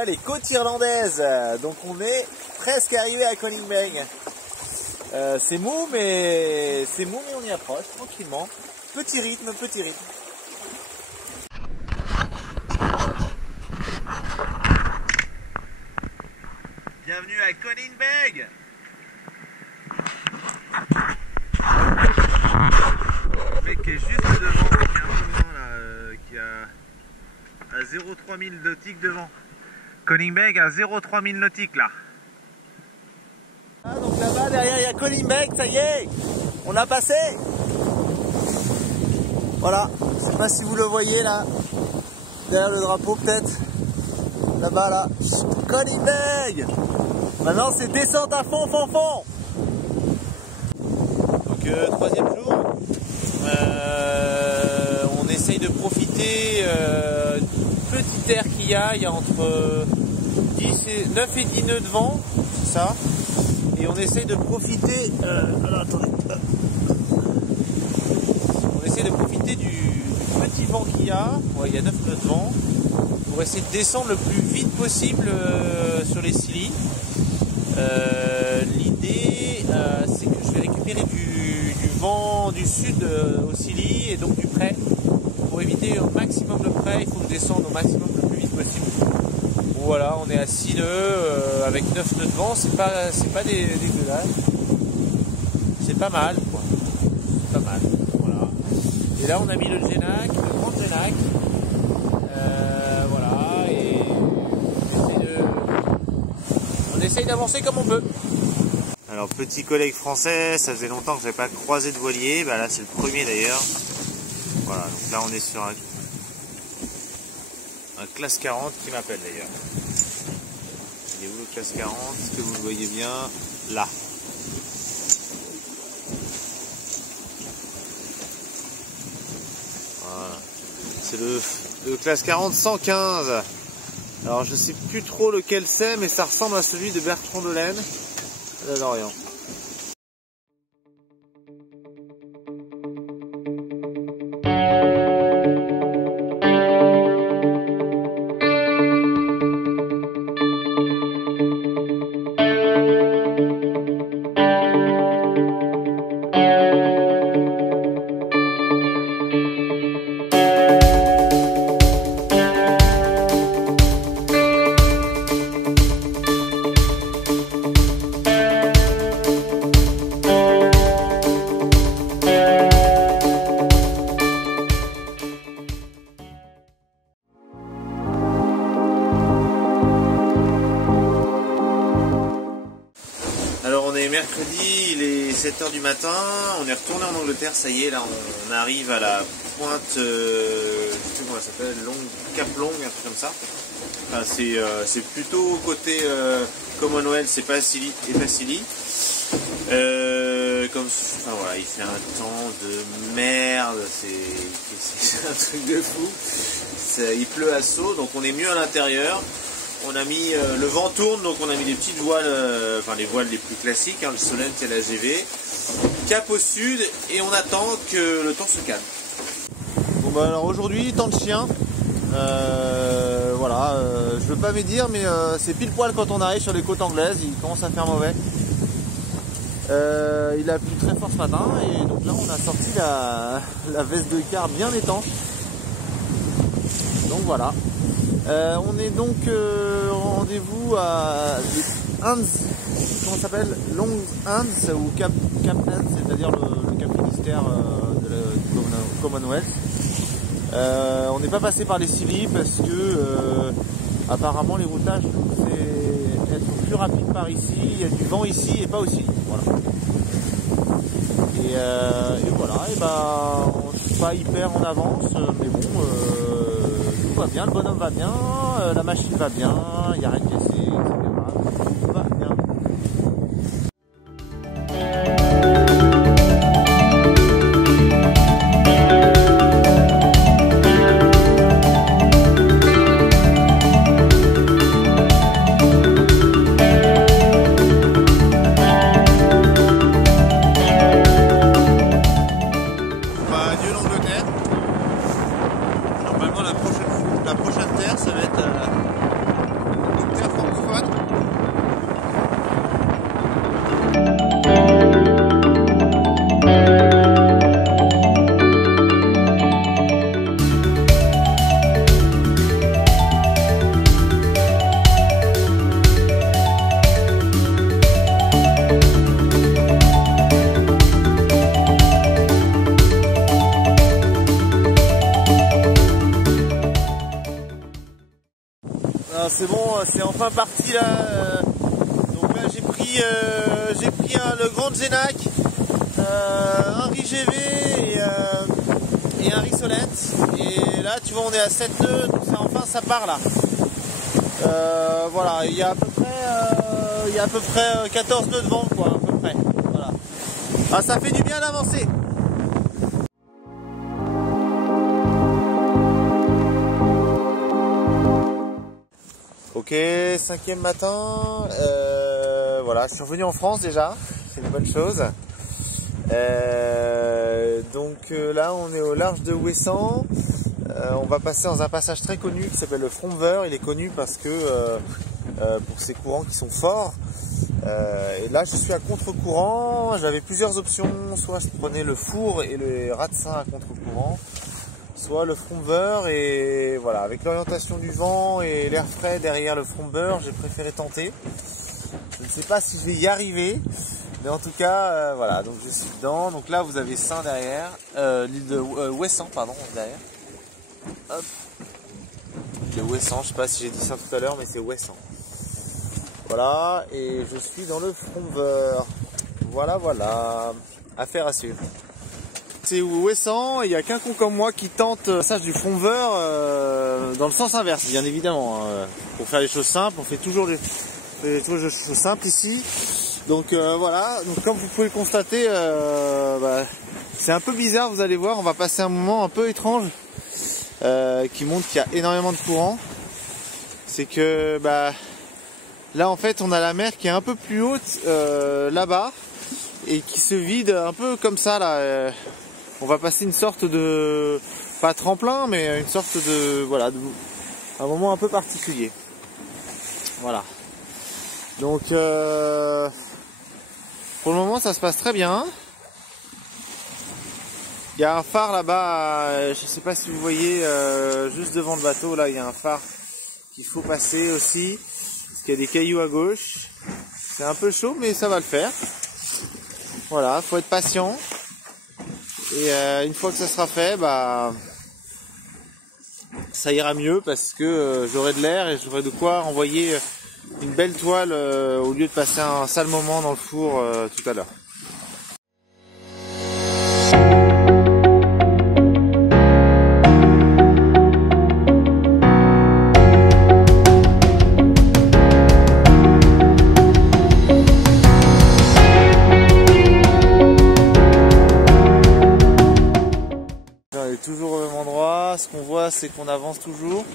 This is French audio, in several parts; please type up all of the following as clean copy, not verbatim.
voit les côtes irlandaises. Donc on est presque arrivé à Conning Bay. C'est mou mais on y approche tranquillement. Petit rythme, petit rythme. Bienvenue à Conning Bay. Le mec qui est juste devant, qui est un peu loin là, qui a à 0,3 000 nautiques devant. Conning Bay à 0,3 000 nautiques là. Ah, donc là-bas derrière il y a Conning Bay, ça y est, on a passé. Voilà, je sais pas si vous le voyez là, derrière le drapeau peut-être. Là-bas là, Conning Bay. Maintenant c'est descente à fond, fond, fond. Donc troisième jour, on essaye de profiter du petit air qu'il y a entre 9 et 10 nœuds de vent, c'est ça. Et on essaye de profiter, alors, attendez. On essaye de profiter du petit vent qu'il y a, ouais, il y a 9 nœuds de vent, pour essayer de descendre le plus vite possible sur les Scilly. L'idée c'est que je vais récupérer du vent du sud au Scilly et donc du près. Pour éviter au maximum le près, il faut que je descende au maximum le plus vite possible. Voilà, on est à 6 nœuds avec 9 nœuds de vent, c'est pas dégueulasse. C'est pas mal quoi. C'est pas mal. Voilà. Et là on a mis le Genac, le grand Genac. Voilà, et on essaye d'avancer comme on peut. Alors petit collègue français, ça faisait longtemps que je n'avais pas croisé de voilier, bah là c'est le premier d'ailleurs. Voilà, donc là on est sur un classe 40 qui m'appelle d'ailleurs. Il est où le classe 40? Est-ce que vous le voyez bien? Là. Voilà. C'est le classe 40 115. Alors je sais plus trop lequel c'est, mais ça ressemble à celui de Bertrand de Laine, à Lorient. Alors on est mercredi, il est 7h du matin, on est retourné en Angleterre, ça y est, là on arrive à la pointe, je sais plus comment ça s'appelle, Cap Long, un truc comme ça. Enfin, c'est plutôt côté Commonwealth, c'est pas Scilly et pas Scilly. Enfin voilà, il fait un temps de merde, c'est un truc de fou. Il pleut à saut, donc on est mieux à l'intérieur. On a mis, le vent tourne, donc on a mis des petites voiles, enfin les voiles les plus classiques, hein, le Solent et la GV. Cap au sud et on attend que le temps se calme. Bon bah alors aujourd'hui, temps de chien. Voilà, je veux pas médire, mais c'est pile poil quand on arrive sur les côtes anglaises, il commence à faire mauvais. Il a plu très fort ce matin et donc là on a sorti la veste de quart bien étanche. Donc voilà. On est donc rendez-vous à Hans, comment ça s'appelle, Long Hans ou Cap Hans, c'est-à-dire le Cap Finistère du Commonwealth. On n'est pas passé par les Scilly parce que apparemment les routages nous fait être plus rapides par ici, il y a du vent ici et pas aussi. Voilà. Et voilà, et ben je suis pas hyper en avance, mais bon. Tout va bien, le bonhomme va bien, la machine va bien, il n'y a rien de cassé, etc. Tout va bien. Adieu l'Angleterre. Normalement la prochaine terre ça va être c'est bon, c'est enfin parti là. Donc là j'ai pris le Grand Genac, un riz GV et un riz Solent. Et là tu vois on est à 7 nœuds, donc enfin ça part là. Voilà, il y a à peu près 14 nœuds de vent quoi, à peu près. Voilà. Ah, ça fait du bien d'avancer. Ok, 5e matin, voilà, je suis revenu en France déjà, c'est une bonne chose. Donc là on est au large de Ouessant, on va passer dans un passage très connu qui s'appelle le Fromveur. Il est connu parce que pour ses courants qui sont forts. Et là je suis à contre-courant, j'avais plusieurs options, soit je prenais le four et le Ratsin à contre-courant, soit le Fromveur, et voilà, avec l'orientation du vent et l'air frais derrière le Fromveur, j'ai préféré tenter. Je ne sais pas si je vais y arriver, mais en tout cas, voilà, donc je suis dedans. Donc là, vous avez Saint derrière, l'île de Ouessant, pardon, derrière. Hop. Le Ouessant, je sais pas si j'ai dit ça tout à l'heure, mais c'est Ouessant. Voilà, et je suis dans le Fromveur. Voilà, voilà, affaire à suivre. C'est Ouessant, et il n'y a qu'un con comme moi qui tente le passage du Fromveur dans le sens inverse, bien évidemment. Pour faire les choses simples, on fait toujours les choses simples ici. Donc voilà, donc comme vous pouvez le constater, c'est un peu bizarre, vous allez voir, on va passer un moment un peu étrange qui montre qu'il y a énormément de courant. C'est que là en fait on a la mer qui est un peu plus haute là-bas et qui se vide un peu comme ça là. On va passer une sorte de, pas tremplin, mais une sorte de, voilà, un moment un peu particulier. Voilà. Donc pour le moment ça se passe très bien. Il y a un phare là-bas, je sais pas si vous voyez, juste devant le bateau là, il y a un phare qu'il faut passer aussi, parce qu'il y a des cailloux à gauche. C'est un peu chaud mais ça va le faire. Voilà, faut être patient. Et une fois que ça sera fait, ça ira mieux parce que j'aurai de l'air et j'aurai de quoi envoyer une belle toile au lieu de passer un sale moment dans le four tout à l'heure. Toujours au même endroit, ce qu'on voit c'est qu'on avance toujours.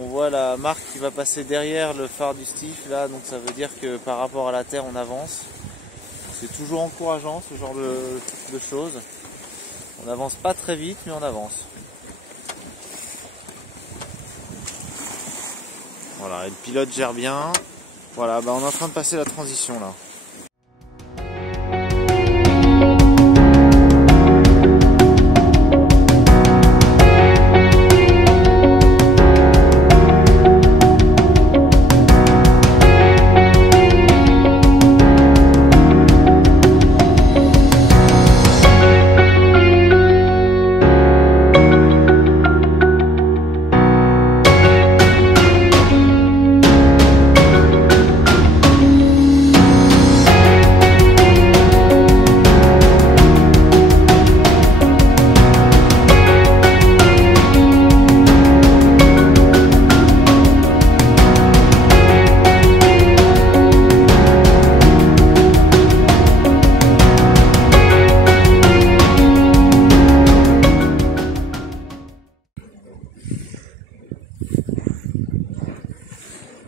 On voit la marque qui va passer derrière le phare du Stif là, donc ça veut dire que par rapport à la terre on avance. C'est toujours encourageant ce genre de choses. On n'avance pas très vite mais on avance. Voilà, et le pilote gère bien. Voilà, on est en train de passer la transition là.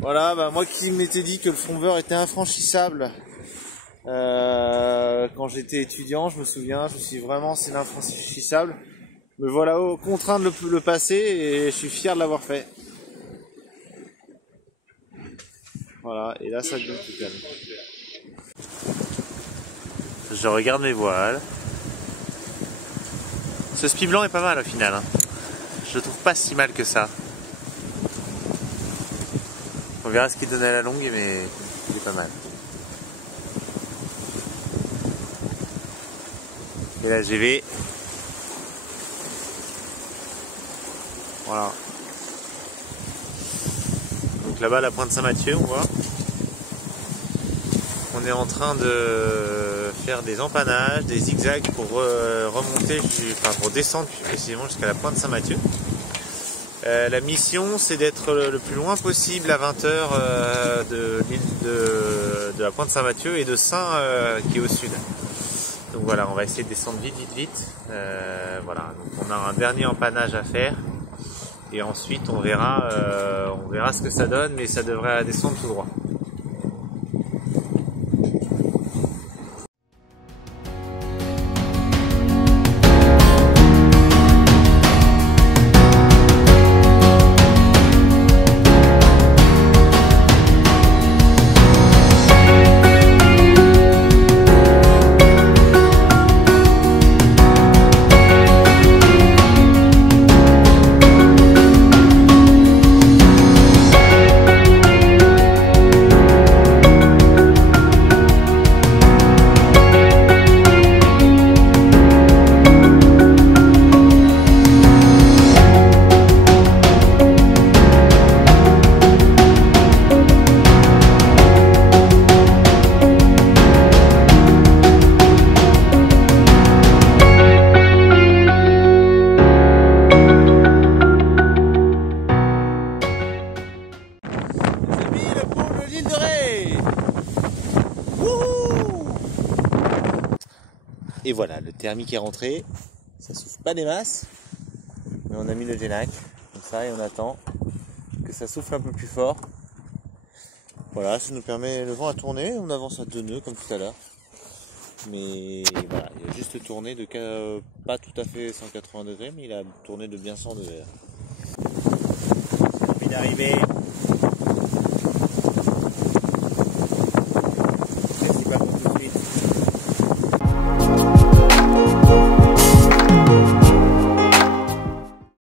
Voilà, moi qui m'étais dit que le Fromveur était infranchissable quand j'étais étudiant, je me souviens, je me suis dit vraiment c'est l'infranchissable. Me voilà contraint de le passer et je suis fier de l'avoir fait. Voilà, et là ça devient tout calme. Je regarde mes voiles. Ce spi blanc est pas mal au final, hein. Je le trouve pas si mal que ça. On verra ce qu'il donne à la longue, mais il est pas mal. Et la GV. Voilà. Donc là-bas, la pointe Saint-Mathieu, on voit. On est en train de faire des empanages, des zigzags pour remonter, pour descendre plus précisément jusqu'à la pointe Saint-Mathieu. La mission, c'est d'être le plus loin possible à 20 h de l'île de la pointe Saint-Mathieu et de Saint qui est au sud. Donc voilà, on va essayer de descendre vite. Voilà, donc on a un dernier empannage à faire et ensuite on verra ce que ça donne, mais ça devrait descendre tout droit. Et voilà, le thermique est rentré, ça souffle pas des masses, mais on a mis le Genac, comme ça, et on attend que ça souffle un peu plus fort. Voilà, ça nous permet, le vent à tourner, on avance à 2 nœuds comme tout à l'heure. Mais voilà, il a juste tourné de pas tout à fait 180 degrés, mais il a tourné de bien 100 degrés. C'est envie d'arriver.